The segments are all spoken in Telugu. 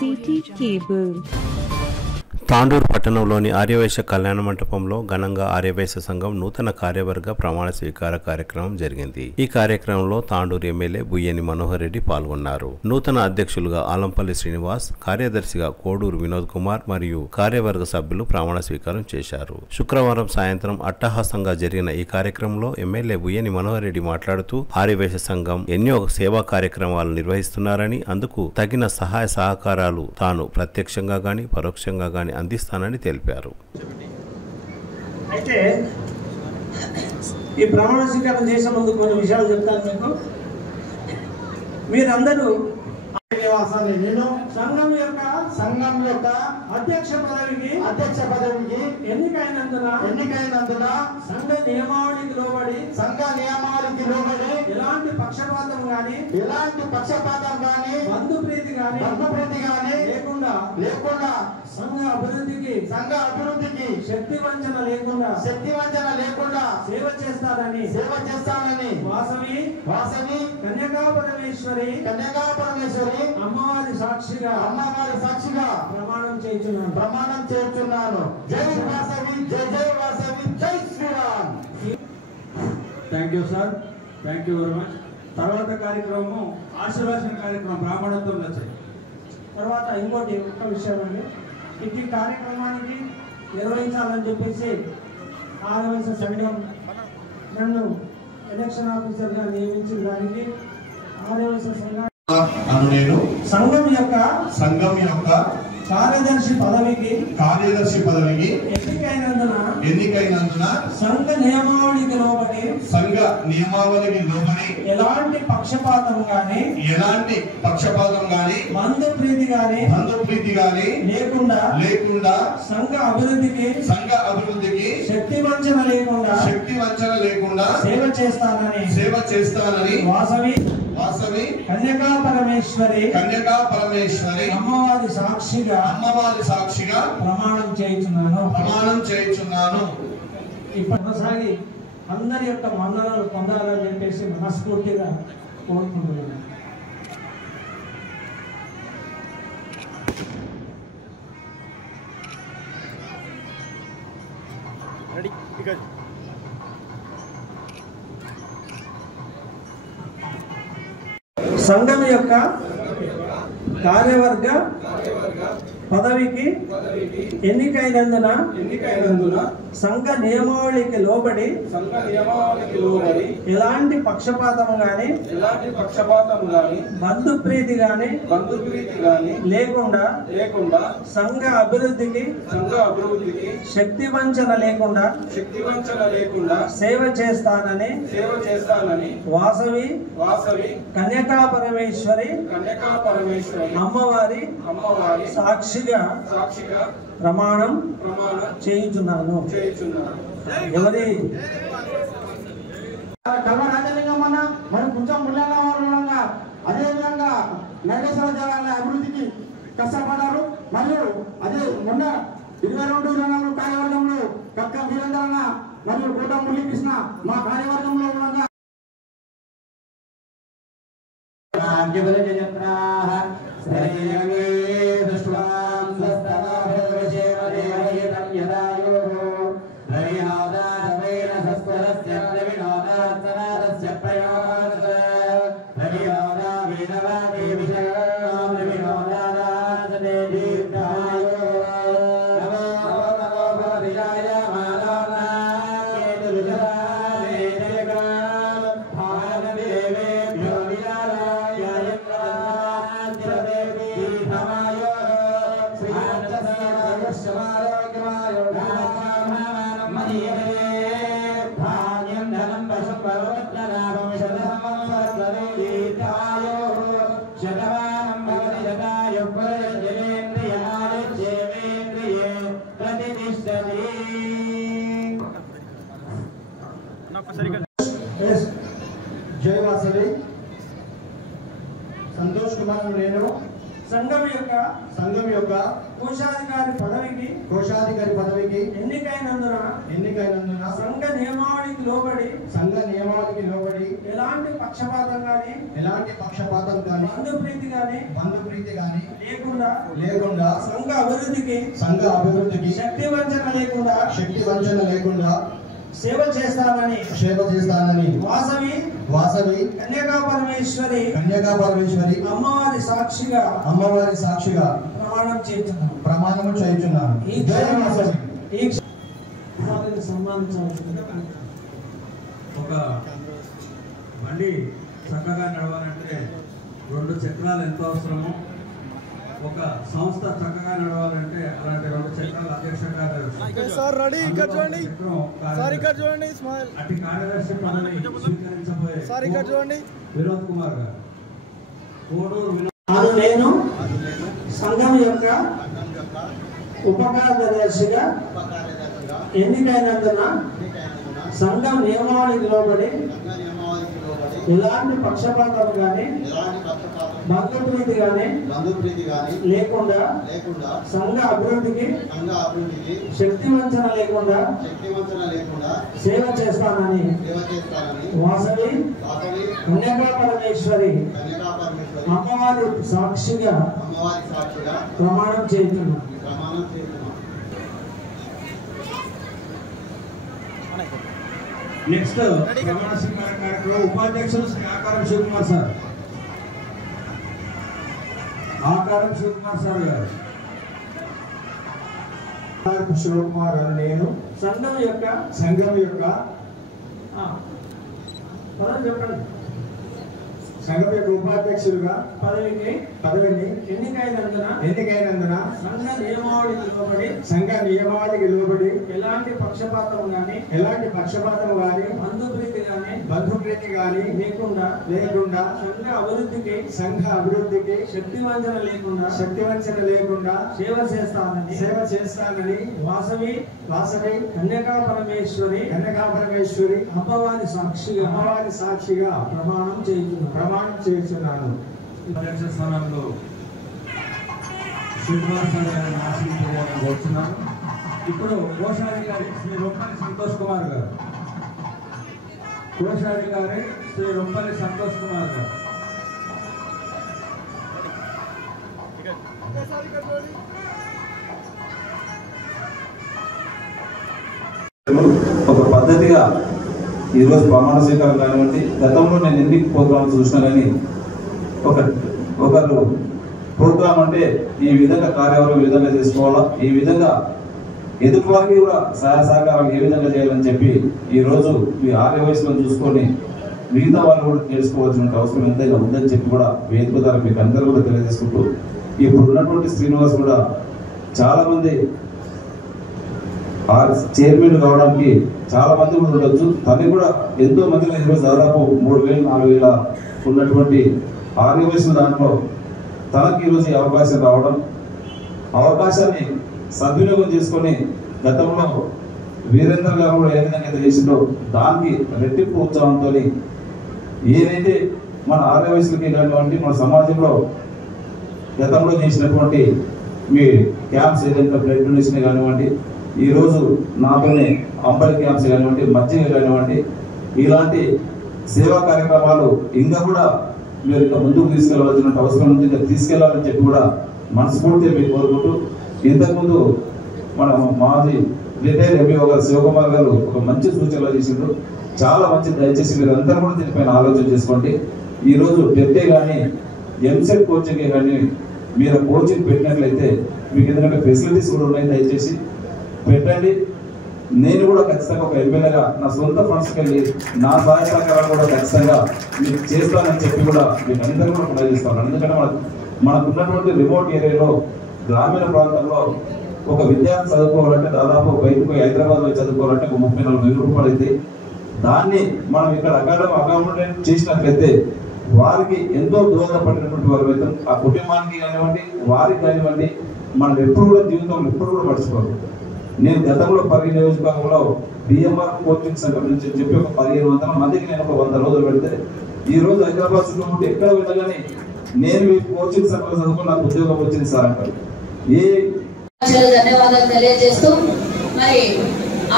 City cable. తాండూరు పట్టణంలోని ఆర్యవైశ్య కళ్యాణ మంటపంలో ఘనంగా ఆర్యవైశ్య సంఘం నూతన కార్యవర్గ ప్రమాణ స్వీకార కార్యక్రమం జరిగింది. ఈ కార్యక్రమంలో తాండూరు ఎమ్మెల్యే బుయ్యని మనోహర్ రెడ్డి పాల్గొన్నారు. నూతన అధ్యక్షులుగా ఆలంపల్లి శ్రీనివాస్, కార్యదర్శిగా కోడూరు వినోద్ కుమార్ మరియు కార్యవర్గ సభ్యులు ప్రమాణ స్వీకారం చేశారు. శుక్రవారం సాయంత్రం అట్టహాసంగా జరిగిన ఈ కార్యక్రమంలో ఎమ్మెల్యే బుయ్యని మనోహర్ రెడ్డి మాట్లాడుతూ ఆర్యవైశ్య సంఘం ఎన్నో సేవా కార్యక్రమాలు నిర్వహిస్తున్నారని, అందుకు తగిన సహాయ సహకారాలు తాను ప్రత్యక్షంగా గాని పరోక్షంగా గాని అందిస్తానని తెలిపారు. అయితే ఈ ప్రమాణ స్వీకారం చేసే ముందు కొన్ని విషయాలు చెప్తాను మీకు. మీరందరూ నేను సంఘం యొక్క అధ్యక్ష పదవికి ఎన్నికైనందున సంఘ నియమావళికి లోబడి ఎలాంటి పక్షపాతం గాని బంధు ప్రీతి గాని లేకుండా సంఘ అభివృద్ధికి శక్తి వంచన లేకుండా సేవ చేస్తానని వాసవి కన్యకా పరమేశ్వరి అమ్మవారి సాక్షిగా ప్రమాణం చేస్తున్నాను. జై వాసవి, జై వాసవి, జై Shriram. Thank you sir, thank you very much. తర్వాత కార్యక్రమం ఆశీర్వాదం కార్యక్రమం బ్రాహ్మణత్వం వచ్చాయి. తర్వాత ఇంకోటి ఒక్క విషయం అండి, ఇటు కార్యక్రమానికి నిర్వహించాలని చెప్పేసి ఆర్యవైశ్య సంఘం నన్ను ఎలక్షన్ ఆఫీసర్గా నియమించిన దానికి ఆర్యవైశ్య సంఘం యొక్క కార్యదర్శి పదవికి ఎన్నికైనందున సంఘ నియమావళికి లోబడి ఎలాంటి పక్షపాతం గాని బంధు ప్రీతి గాని లేకుండా సంఘ అభివృద్ధికి శక్తి వంచన లేకుండా సేవ చేస్తానని వాసవి కన్యకా పరమేశ్వరి అమ్మవారి సాక్షిగా ప్రమాణం చేయించున్నాను. కొనసాగి అందరి యొక్క మన్ననలు పొందాలని చెప్పేసి మనస్ఫూర్తిగా కోరుకుంటున్నాను. సంఘం యొక్క కార్యవర్గ పదవికి ఎన్నికైనందున సంఘ నియమావళికి లోబడి ఎలాంటి పక్షపాతం గాని బంధు ప్రీతి గాని లేకుండా సంఘ అభివృద్ధికి శక్తి వంచన లేకుండా సేవ చేస్తానని వాసవి కన్యకా పరమేశ్వరి అమ్మవారి సాక్షిగా ప్రమాణం చేయించున్నాను. ఎవరి కల్వరాజలింగం మరి కొంచెం ముల్లంగా అదే విధంగా నగేశ్వర దేవాలయ అభివృద్ధికి కష్టపడ్డారు. మరియు అదే మొన్న 22-24 కార్యవర్గంలో కక్క వీరేంద్రన్న మరియు కోట మురళీకృష్ణ మా కార్యవర్గంలో ఉండగా జై వాసవి. సంతోష్ కుమార్ నేను సంఘం యొక్క కోశాధికారి పదవికి ఎన్నికైనందున సంఘ నియమావళికి లోబడి ఎలాంటి పక్షపాతం కానీ బంధుప్రీతి కానీ లేకుండా సంఘ అభివృద్ధికి శక్తి వంచన లేకుండా సేవ చేస్తానని వాసవి కన్యకా పరమేశ్వరి అమ్మవారి సాక్షిగా ప్రమాణం చేయుచున్నాను. ఒక బండి చక్కగా నడవాలంటే 2 చక్రాలు ఎంతో అవసరమో, ఒక సంస్థ చక్కగా నడవాలంటే అలాంటి 2 చక్రాలు అధ్యక్ష కార్యదర్శి అటు కార్యదర్శి పదవి స్వీకరించబోయే వినోద్ కుమార్ గారు. నేను సంఘం యొక్క ఉపకార్యదర్శిగా ఎన్నికైనందున సంఘం నియమావళికి లోబడి ఎలాంటి పక్షపాతం కానీ బంధుప్రీతి కానీ లేకుండా సంఘ అభివృద్ధికి శక్తి వంచన లేకుండా సేవ చేస్తానని వాసవి కన్యకా పరమేశ్వరి అమ్మవారి సాక్షిగా ప్రమాణం చేస్తున్నాను. నెక్స్ట్ ప్రమాణ స్వీకార కార్యక్రమం ఉపాధ్యక్షులు శ్రీ ఆకారం శివకుమార్ సార్ గారు. శివకుమార్ అని నేను సంఘం యొక్క సంఘం యొక్క ఉపాధ్యక్షులుగా పదవిని ఎన్నికైనందున సంఘ నియమావళికి లోబడి ఎలాంటి పక్షపాతం గాని బంధుప్రీతి గాని లేకుండా సంఘ అభివృద్ధికి శక్తి వంచన లేకుండా సేవ చేస్తానని వాసవి కన్యకా పరమేశ్వరి అమ్మవారి సాక్షిగా ప్రమాణం చేస్తున్నాను. అధ్యక్ష స్థానంలో శివకుమార్ సార్ గారిని ఆశీర్వదించాలని కోరుతున్నాను. ఇప్పుడు కోశాధికారి శ్రీ రొంపల్లి సంతోష్ కుమార్ గారు. ఒక పద్ధతిగా ఈరోజు ప్రమాణ స్వీకారం కానివ్వండి, గతంలో నేను ఎన్ని ప్రోగ్రామ్స్ చూసినా కానీ ఒకరు ప్రోగ్రామ్ అంటే ఈ విధంగా కార్యవర్గం ఈ విధంగా చేసుకోవాలా, ఈ విధంగా ఎదుటి వారికి కూడా సహాయ సహకారాలు ఏ విధంగా చేయాలని చెప్పి ఈరోజు మీ ఆర్య వయసులో చూసుకొని మిగతా వాళ్ళు కూడా తెలుసుకోవాల్సిన అవసరం ఎంతైనా ఉందని చెప్పి కూడా వేదిక ద్వారా మీకు అందరూ కూడా తెలియజేసుకుంటూ, ఇప్పుడు ఉన్నటువంటి శ్రీనివాస్ కూడా చాలామంది చైర్మన్ కావడానికి చాలా మంది కూడా ఉండొచ్చు. తనని కూడా ఎంతో మందిలో ఈరోజు దాదాపు 3,000-4,000 ఉన్నటువంటి ఆర్య వయసుల దాంట్లో తనకి ఈరోజు ఈ అవకాశం రావడం, అవకాశాన్ని సద్వినియోగం చేసుకొని గతంలో వీరేంద్ర గారు కూడా ఏ విధంగా చేసిందో దానికి రెట్టింపు ఉత్సాహంతో ఏదైతే మన ఆర్య వయసులకి కానివ్వండి, మన సమాజంలో గతంలో చేసినటువంటి మీ క్యాంప్స్ ఏదైతే బ్లడ్ డొనేషన్ కానివ్వండి, ఈరోజు నాతోనే అంబలి క్యాంప్స్ కానివ్వండి, మజ్జిగ కానివ్వండి, ఇలాంటి సేవా కార్యక్రమాలు ఇంకా కూడా మీరు ఇంకా ముందుకు తీసుకెళ్ళవలసిన అవసరం ఉంది. ఇంకా తీసుకెళ్లాలని చెప్పి కూడా మనస్ఫూర్తిగా మీరు కోరుకుంటూ, ఇంతకుముందు మన మాజీ రిటైర్ ఎంపీఓ గారు శివకుమార్ గారు ఒక మంచి సూచనలు చేసిండ్రు, చాలా మంచి. దయచేసి మీరు అందరూ కూడా దీనిపైన ఆలోచన చేసుకోండి. ఈరోజు టెట్టే కానీ ఎంసెట్ కోచింగ్ కానీ మీరు కోచింగ్ పెట్టినట్లయితే మీకు ఎందుకంటే ఫెసిలిటీస్ కూడా ఉన్నాయి, దయచేసి పెట్టండి. నేను కూడా ఖచ్చితంగా ఒక ఎమ్మెల్యేగా నా సొంత ఫండ్స్కి వెళ్ళి నా సహాయ సహకారాలు కూడా ఖచ్చితంగా మీకు చేస్తానని చెప్పి కూడా మీకు అందరూ కూడా ప్రయత్నిస్తాను. ఎందుకంటే మనకు ఉన్నటువంటి రిమోట్ ఏరియాలో గ్రామీణ ప్రాంతంలో ఒక విద్యార్థి చదువుకోవాలంటే దాదాపు బయటకు హైదరాబాద్లో చదువుకోవాలంటే ఒక 30,000-40,000 రూపాయలు అయితే, దాన్ని మనం ఇక్కడ అకామిడేట్ చేసినట్లయితే వారికి ఎంతో దోహదపడినటువంటి వారు అయితే ఆ కుటుంబానికి కానివ్వండి, వారికి కానివ్వండి, మనం ఎప్పుడు కూడా జీవితంలో ఎప్పుడు కూడా మర్చిపోరు. నేను గతంలో పరిగి నియోజకవర్గంలో బిఎంఆర్ కోచింగ్ సెంటర్ నుంచి చెప్పి ఒక 1,500 మందికి నేను ఒక 100 రోజులు పెడితే, ఈ రోజు హైదరాబాద్ చుట్టూ ఎక్కడ వెళ్ళగానే నేను మీ కోచింగ్ సెంటర్ చదువుకుని నాకు ఉద్యోగం వచ్చింది సార్ అంటారు. ధన్యవాదాలు తెలియజేస్తూ మరి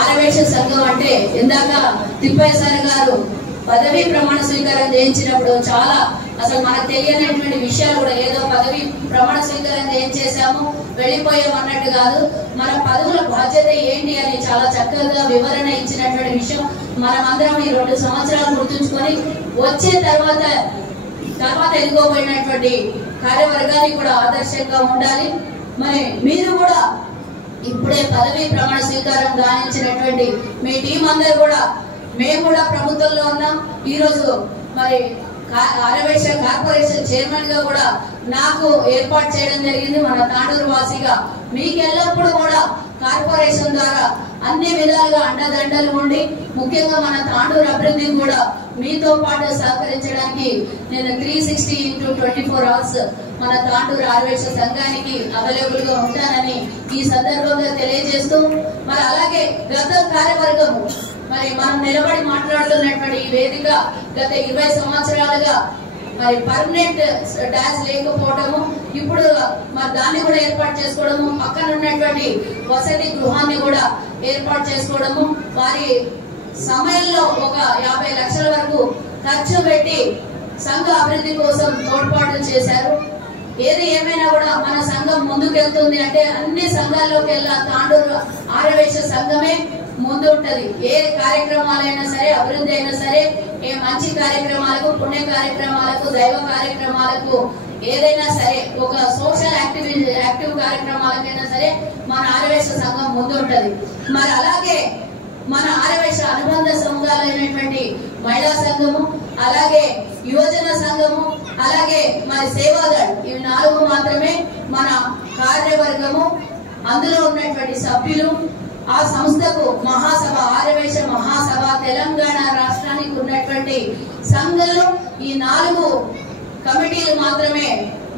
ఆర్యవైశ్య సంఘం అంటే ఇందాక తిప్పయ్య సార్ గారు పదవీ ప్రమాణ స్వీకారం చేయించినప్పుడు చాలా అసలు మనకు తెలియనటువంటి విషయాలు కూడా ఏదో పదవి ప్రమాణ స్వీకారం ఏం చేశాము వెళ్ళిపోయాం అన్నట్టు కాదు, మన పదవుల బాధ్యత ఏంటి అని చాలా చక్కగా వివరణ ఇచ్చినటువంటి విషయం మనం అందరం ఈ 2 సంవత్సరాలు గుర్తుంచుకొని వచ్చే తర్వాత ఎదుగుపోయినటువంటి కార్యవర్గానికి కూడా ఆదర్శంగా ఉండాలి. మరి మీరు కూడా ఇప్పుడే పదవీ ప్రమాణ స్వీకారం గావించినటువంటి మీ టీం అందరూ కూడా మేము కూడా ప్రభుత్వంలో ఉన్నాం. ఈరోజు మరి ఆర్యవైశ్య కార్పొరేషన్ చైర్మన్ గా కూడా నాకు ఏర్పాటు చేయడం జరిగింది. మన తాండూరు వాసిగా మీకు ఎల్లప్పుడూ కూడా కార్పొరేషన్ ద్వారా అన్ని విధాలుగా అండదండలు ఉండి ముఖ్యంగా మన తాండూరు అభివృద్ధికి కూడా మీతో పాటు సహకరించడానికి నేను 360x24 hours మన తాండూరు ఆర్యవైశ్య సంఘానికి అవైలబుల్ గా ఉంటానని ఈ సందర్భంగా తెలియజేస్తూ మరి అలాగే గత కార్యవర్గం మరి మనం నిలబడి మాట్లాడుతున్నటువంటి ఈ వేదిక గత 20 సంవత్సరాలుగా మరి పర్మనెంట్ డాష్ లేకపోవడము, ఇప్పుడు మరి దాన్ని కూడా ఏర్పాటు చేసుకోవడము, పక్కన ఉన్నటువంటి వసతి గృహాన్ని కూడా ఏర్పాటు చేసుకోవడము, వారి సమయంలో ఒక 50 లక్షల వరకు ఖర్చు పెట్టి సంఘ అభివృద్ధి కోసం తోడ్పాటు చేశారు. ఏది ఏమైనా కూడా మన సంఘం ముందుకెళ్తుంది అంటే అన్ని సంఘాల్లోకి వెళ్ళా తాండూరు ఆర్యవైశ్య సంఘమే ముందు ఉంటది. ఏ కార్యక్రమాలైనా సరే, అభివృద్ధి అయినా సరే, ఏ మంచి కార్యక్రమాలకు, పుణ్య కార్యక్రమాలకు, దైవ కార్యక్రమాలకు, ఏదైనా సరే ఒక సోషల్ యాక్టివ్ కార్యక్రమాలకైనా సరే మన ఆర్యవైశ్య సంఘం ముందు ఉంటది. మరి అలాగే మన ఆర్యవైశ్య అనుబంధ సంఘాలైనటువంటి మహిళా సంఘము, అలాగే యువజన సంఘము, అలాగే మరి సేవాదళ్, ఇవి 4 మాత్రమే మన కార్యవర్గము. అందులో ఉన్నటువంటి సభ్యులు, ఆ సంస్థకు మహాసభ, ఆర్యవైశ్య మహాసభ, తెలంగాణ రాష్ట్రానికి ఉన్నటువంటి సంఘాలు, ఈ 4 కమిటీలు మాత్రమే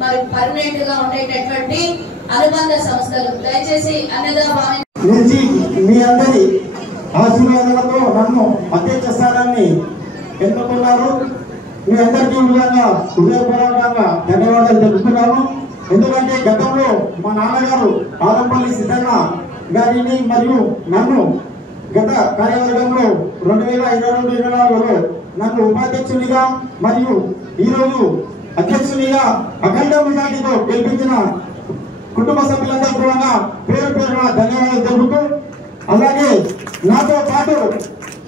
మరి పర్మనెంట్ గా ఉండేటటువంటి అనుబంధ సంస్థలు. దయచేసి అన్నదా భావించి మీ అందరి ఆశీర్వాదాలతో నన్ను అధ్యక్ష స్థానాన్ని ఎన్నుకున్నారు. మీ అందరికీ హృదయపూర్వకంగా ధన్యవాదాలు తెలుపుతున్నాను. ఎందుకంటే గతంలో మా నాన్నగారు ఆలంపల్లి సిద్ధన్న గారిని మరియు నన్ను గత కార్యవర్గంలో 2022-24లో నన్ను ఉపాధ్యక్షునిగా మరియు ఈరోజు అధ్యక్షునిగా అఖండ మెజార్టీతో గెలిపించిన కుటుంబ సభ్యులందరూ కూడా పేరు పేరున ధన్యవాదాలు తెలుపుతూ, అలాగే నాతో పాటు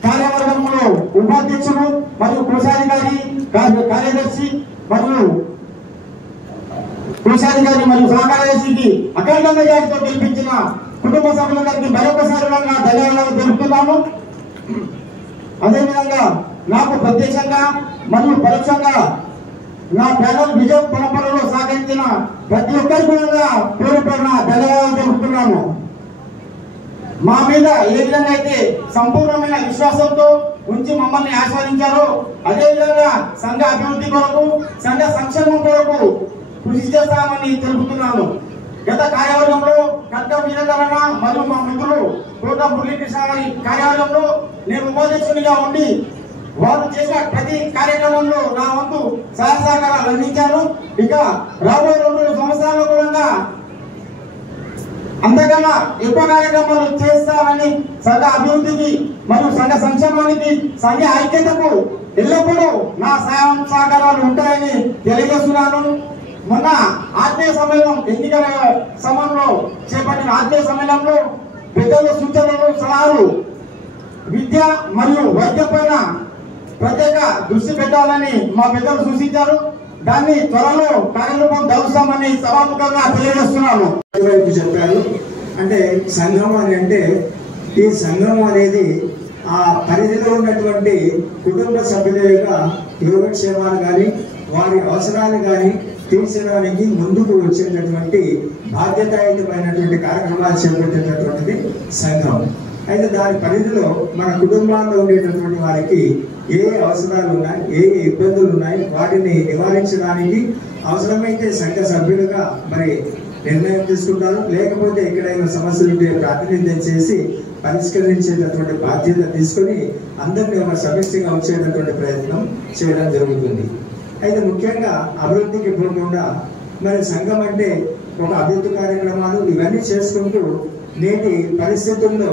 కార్యవర్గంలో ఉపాధ్యక్షులు మరియు కోశాధికారి, కార్యదర్శి మరియు కోశాధికారి మరియు సహకార్యదర్శికి అఖండ మెజార్టీతో గెలిపించిన కుటుంబ సభ్యులందరికీ మరొకసారి ధన్యవాదాలు తెలుపుతున్నాను. అదేవిధంగా నాకు ప్రత్యక్షంగా మరియు పరోక్షంగా నా ప్యానల్ విజయ పరంపరలో సహకరించిన ప్రతి ఒక్కరికి కూడా పేరు పేరున ధన్యవాదాలు తెలుపుతున్నాను. మా మీద ఏ విధంగా అయితే సంపూర్ణమైన విశ్వాసంతో ఉంచి మమ్మల్ని ఆస్వాదించారో అదేవిధంగా సంఘ అభివృద్ధి కొరకు, సంఘ సంక్షేమం కొరకు కృషి చేస్తామని తెలుపుతున్నాను. గత కార్యవర్గంలో కట్ట వీరధరణ మరియు మా మిత్రులు కోట మురళీకృష్ణ గారి కార్యవర్గంలో నేను ఉపాధ్యక్షునిగా ఉండి వారు చేసిన ప్రతి కార్యక్రమంలో నా వంతు సహకారాలు అందించాను. ఇక రాబోయే 2 సంవత్సరాల్లో కూడా అంతకన్నా ఎక్కువ కార్యక్రమాలు చేస్తామని, సంఘ అభివృద్ధికి మరియు సంఘ సంక్షేమానికి, సంఘ ఐక్యతకు ఎల్లప్పుడూ నా సహకారాలు ఉంటాయని తెలియజేస్తున్నాను. మొన్న ఆత్మీయ సమ్మేళనం, ఎన్నికల సమయంలో చేపట్టిన ఆత్మీయ సమ్మేళనంలో పెద్దల సూచనలు, సలహాలు విద్య మరియు వైద్యం పైన ప్రత్యేక దృష్టి పెట్టాలని మా పెద్దలు సూచించారు. దాన్ని త్వరలో కార్యరూపం దాల్చామని సభాముఖంగా తెలియజేస్తున్నాను. చెప్పారు అంటే సంఘం అని అంటే ఈ సంఘం అనేది ఆ పరిధిలో ఉన్నటువంటి కుటుంబ సభ్యుల యొక్క యోగక్షేమాలు కానీ వారి అవసరాలు కానీ తీర్చడానికి ముందుకు వచ్చేటటువంటి బాధ్యతాయుతమైనటువంటి కార్యక్రమాలు చేపట్టేటటువంటిది సంఘం. అయితే దాని పరిధిలో మన కుటుంబాల్లో ఉండేటటువంటి వారికి ఏ అవసరాలు ఉన్నాయి, ఏ ఇబ్బందులు ఉన్నాయి, వాటిని నివారించడానికి అవసరమైతే సంఘ సభ్యులుగా మరి నిర్ణయం తీసుకుంటారు. లేకపోతే ఎక్కడైనా సమస్యలు ఉంటే ప్రాతినిధ్యం చేసి పరిష్కరించేటటువంటి బాధ్యత తీసుకొని అందరినీ ఒక సమిష్టిగా ఉంచేటటువంటి ప్రయత్నం చేయడం జరుగుతుంది. అయితే ముఖ్యంగా అభివృద్ధికి పోకుండా మరి సంఘం అంటే ఒక అభివృద్ధి కార్యక్రమాలు ఇవన్నీ చేసుకుంటూ నేటి పరిస్థితుల్లో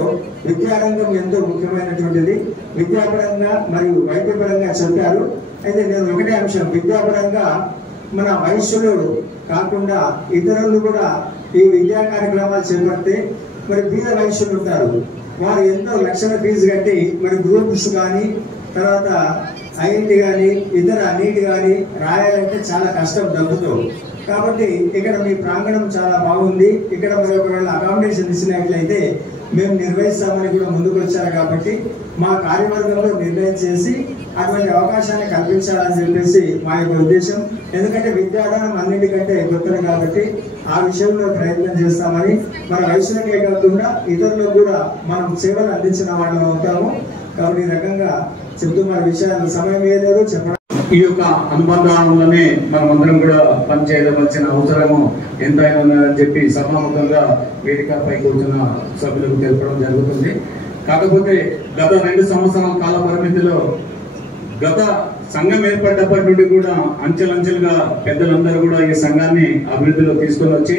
విద్యారంగం ఎంతో ముఖ్యమైనటువంటిది. విద్యాపరంగా మరియు వైద్యపరంగా చెప్పారు. అయితే నేను ఒకటే అంశం, విద్యాపరంగా మన వైశ్యులు కాకుండా ఇతరులు కూడా ఈ విద్యా కార్యక్రమాలు చేపడితే మరి బీద వైశ్యులు ఉంటారు, వారు ఎంతో లక్షల ఫీజు కట్టి మరి గ్రూప్స్ కానీ తర్వాత ఐఐటి కానీ ఇతర నీట్ కానీ రాయాలంటే చాలా కష్టం డబ్బుతో. కాబట్టి ఇక్కడ మీ ప్రాంగణం చాలా బాగుంది, ఇక్కడ మరి ఒకవేళ అకామిడేషన్ ఇచ్చినట్లయితే మేము నిర్వహిస్తామని కూడా ముందుకు వచ్చారు. కాబట్టి మా కార్యవర్గంలో నిర్ణయం చేసి అటువంటి అవకాశాన్ని కల్పించాలని చెప్పేసి మా యొక్క ఉద్దేశం. ఎందుకంటే విద్యాదానం అన్నింటికంటే గొప్పది కాబట్టి ఆ విషయంలో ప్రయత్నం చేస్తామని, మన వైశ్యులకే కాకుండా ఇతరులకు కూడా మనం సేవలు అందించిన వాళ్ళం అవుతాము. కాబట్టి ఈ రకంగా చెప్తూ మన విషయాలు సమయం ఏలేదు చెప్పడం. ఈ యొక్క అనుబంధాలనే మనం అందరం కూడా పనిచేయవలసిన అవసరము ఎంతైనా ఉందని చెప్పి సభాముఖంగా వేదికపై కూర్చున్న సభ్యులకు తెలపడం జరుగుతుంది. కాకపోతే గత 2 సంవత్సరాల కాల పరిమితిలో గత సంఘం ఏర్పడ్డప్పటి నుండి కూడా అంచెలంచెలుగా పెద్దలందరూ కూడా ఈ సంఘాన్ని అభివృద్ధిలో తీసుకొని వచ్చి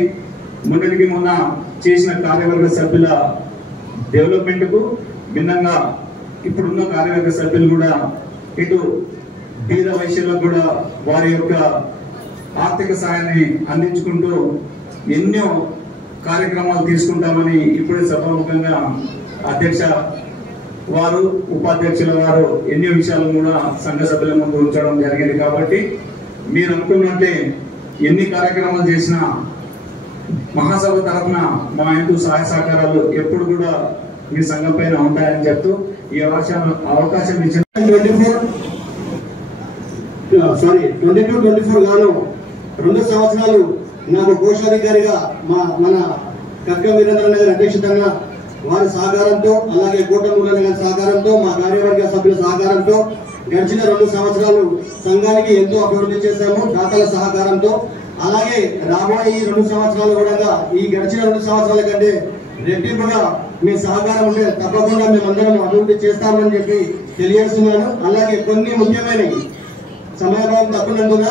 మొన్నటికి మొన్న చేసిన కార్యవర్గ సభ్యుల డెవలప్మెంట్ కు భిన్నంగా ఇప్పుడున్న కార్యవర్గ సభ్యులు కూడా ఇటు బీద వైశ్యులకు కూడా వారి యొక్క ఆర్థిక సాయాన్ని అందించుకుంటూ ఎన్నో కార్యక్రమాలు తీసుకుంటామని ఇప్పుడే సభాముఖంగా అధ్యక్ష వారు ఉపాధ్యక్షుల వారు ఎన్నో విషయాలను కూడా సంఘ సభ్యుల ముందు ఉంచడం జరిగింది. కాబట్టి మీరు అనుకున్నట్టే ఎన్ని కార్యక్రమాలు చేసినా మహాసభ తరఫున మా ఎంతో సహాయ సహకారాలు ఎప్పుడు కూడా మీ సంఘం పైన ఉంటాయని చెప్తూ ఈ అవకాశం ఇచ్చిన 22-24 గాను 2 సంవత్సరాలు నాకు కోశాధికారిగా మన కక్క వీరేంద్రన్న గారి అధ్యక్షతన వారి సహకారంతో, అలాగే కోటమూరన్న గారి సహకారంతో, మా కార్యవర్గ సభ్యుల సహకారంతో గడిచిన 2 సంవత్సరాలు సంఘానికి ఎంతో అభివృద్ధి చేశాము దాతల సహకారంతో. అలాగే రాబోయే ఈ 2 సంవత్సరాలు కూడా ఈ గడిచిన 2 సంవత్సరాల కంటే రెట్టింపుగా మీ సహకారం ఉంటే తప్పకుండా మేమందరం అభివృద్ధి చేస్తామని చెప్పి తెలియజేస్తున్నాను. అలాగే కొన్ని ముఖ్యమైనవి సమయభావం తక్కువనందున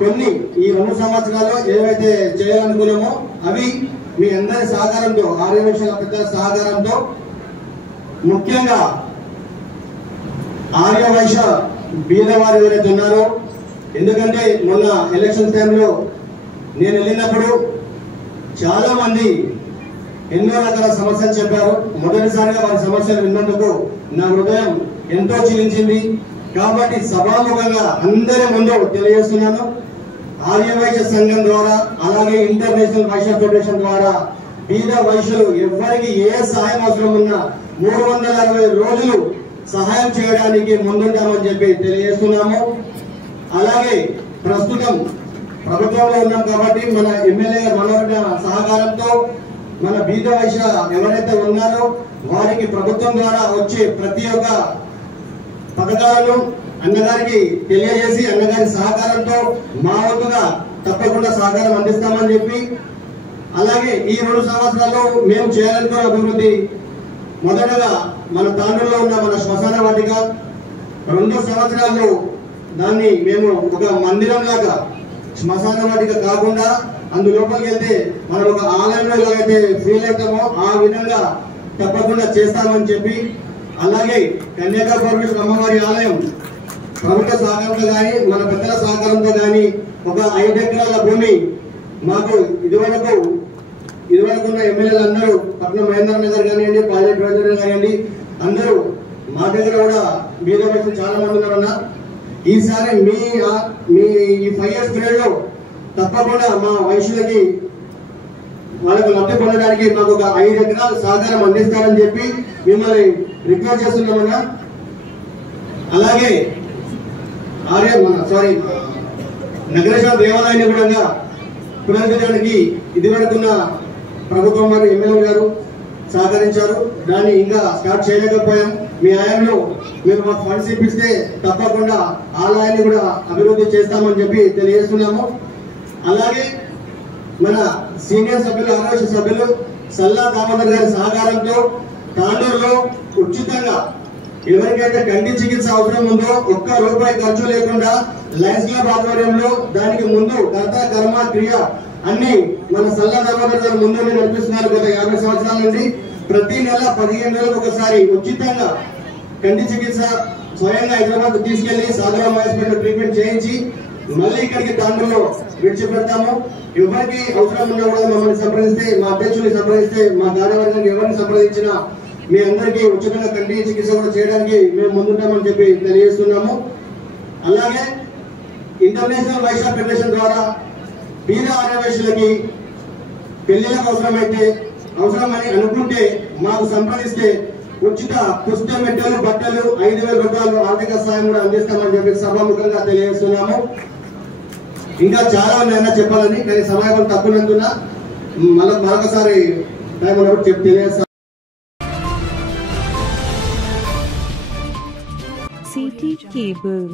కొన్ని ఈ 2 సంవత్సరాల్లో ఏవైతే చేయాలనుకున్నామో అవి మీ అందరి సహకారంతో, ఆర్యవైశ్యుల పెద్దల సహకారంతో, ముఖ్యంగా ఆర్యవైశ్య బీదవారు ఎవరైతే ఉన్నారో, ఎందుకంటే మొన్న ఎలక్షన్ టైంలో నేను వెళ్ళినప్పుడు చాలా మంది ఎన్నో రకాల సమస్యలు చెప్పారు. మొదటిసారిగా వారి సమస్యలు విన్నందుకు నా హృదయం ఎంతో చిలించింది. కాబట్టి సభాముఖంగా అందరి ముందు తెలియజేస్తున్నాను, ఆర్యవైశ్య సంఘం ద్వారా అలాగే ఇంటర్నేషనల్ వైశ్య ఫెడరేషన్ ద్వారా బీద వైశ్యులు ఎవరికి ఏ సహాయం అవసరం ఉన్నా 360 రోజులు సహాయం చేయడానికి ముందుంటామని చెప్పి తెలియజేస్తున్నాము. అలాగే ప్రస్తుతం ప్రభుత్వంలో ఉన్నాం కాబట్టి మన ఎమ్మెల్యే గారు మనోహర్ సహకారంతో మన బీద వైశ్య ఎవరైతే ఉన్నారో వారికి ప్రభుత్వం ద్వారా వచ్చే ప్రతి ఒక్క పథకాలను అన్నగారికి తెలియజేసి అన్నగారి సహకారంతో మా వంతుగా తప్పకుండా సహకారం అందిస్తామని చెప్పి, అలాగే ఈ 2 సంవత్సరాల్లో మేము చేయాలనుకున్న అభివృద్ధి మొదటగా మన తాండూరులో ఉన్న మన శ్మశాన వాటిక 2 సంవత్సరాల్లో దాన్ని మేము ఒక మందిరం లాగా శ్మశాన వాటిక కాకుండా అందులోపలికి వెళ్తే మనం ఒక ఆలయంలో ఎలాగైతే ఫీల్ అవుతామో ఆ విధంగా తప్పకుండా చేస్తామని చెప్పి, అలాగే కన్యాకా పరమేశ్వర అమ్మవారి ఆలయం ప్రభుత్వ సహకారంతో కానీ మన పెద్దల సహకారంతో కానీ ఒక 5 ఎకరాల భూమి మాకు ఇదివరకు ఉన్న ఎమ్మెల్యేలు అందరూ పట్నం మహేంద్రన్న గారు కానివ్వండి, ప్రాజెక్ట్ రాజేంద్ర కానివ్వండి, అందరూ మా దగ్గర కూడా బీద వైశ్యులు చాలా మంది ఉన్నారన్న. ఈసారి మీ ఈ 5 years పీరియడ్ లో తప్పకుండా మా వైశ్యులకి వాళ్ళకు లబ్ధి పొందడానికి మాకు ఒక 5 ఎకరాల సహకారం అందిస్తారని చెప్పి మిమ్మల్ని రిక్వెస్ట్ చేస్తున్నామన్నా. అలాగే నగరేశ్వర దేవాలయాన్ని కూడా పునరుద్ధరించడానికి ఇదివరకున్న ప్రభుత్వం వారు ఎమ్మెల్యే గారు సహకరించారు. దాన్ని ఇంకా స్టార్ట్ చేయలేకపోయాం. మీ ఆయంలో మీరు మాకు ఫండ్స్ ఇప్పిస్తే తప్పకుండా ఆలయాన్ని కూడా అభివృద్ధి చేస్తామని చెప్పి తెలియజేస్తున్నాము. అలాగే మన సీనియర్ సభ్యులు, ఆర్యవైశ్య సభ్యులు సల్లా దామోదర్ గారి సహకారంతో తాండూరులో ఉచితంగా ఎవరికైతే కంటి చికిత్స అవసరం ఉందో ఒక్క రూపాయి ఖర్చు లేకుండా లయన్స్ క్లబ్ ఆధ్వర్యంలో దానికి ముందు కర్త కర్మ క్రియ అన్ని మన సల్లా దామోదర్ గారు ముందు నడిపిస్తున్నారు. గత 50 సంవత్సరాల నుండి ప్రతి నెల 15 రోజులకు ఒకసారి ఉచితంగా కంటి చికిత్స స్వయంగా హైదరాబాద్ తీసుకెళ్లి సాగరం హాస్పిటల్ ట్రీట్మెంట్ చేయించి మళ్ళీ ఇక్కడికి తాండూరులో విడిచిపెడతాము. ఎవరికి అవసరం ఉన్నా కూడా మమ్మల్ని సంప్రదిస్తే, మా అధ్యక్షుల్ని సంప్రదిస్తే, మా కార్యవర్గానికి ఎవరిని సంప్రదించినా మీ అందరికీ ఉచితంగా కంటి చికిత్స కూడా చేయడానికి మేము ముందుంటామని చెప్పి తెలియజేస్తున్నాము. అలాగే ఇంటర్నేషనల్ వైశ్య ఫెడరేషన్ ద్వారా బీద ఆర్యవైశ్యులకి పెళ్లిలకు అవసరమని అనుకుంటే మాకు సంప్రదిస్తే ఉచిత పుస్తక మెట్టలు, బట్టలు, 5,000 రూపాయలు ఆర్థిక సాయం కూడా అందిస్తామని చెప్పి సభాముఖంగా తెలియజేస్తున్నాము. ఇంకా చాలా ఉన్నాయన్నా చెప్పాలని, కానీ సమయం తక్కువనందున మరొకసారి టైం ఉన్నప్పుడు తెలియజేస్తాను. CT Cable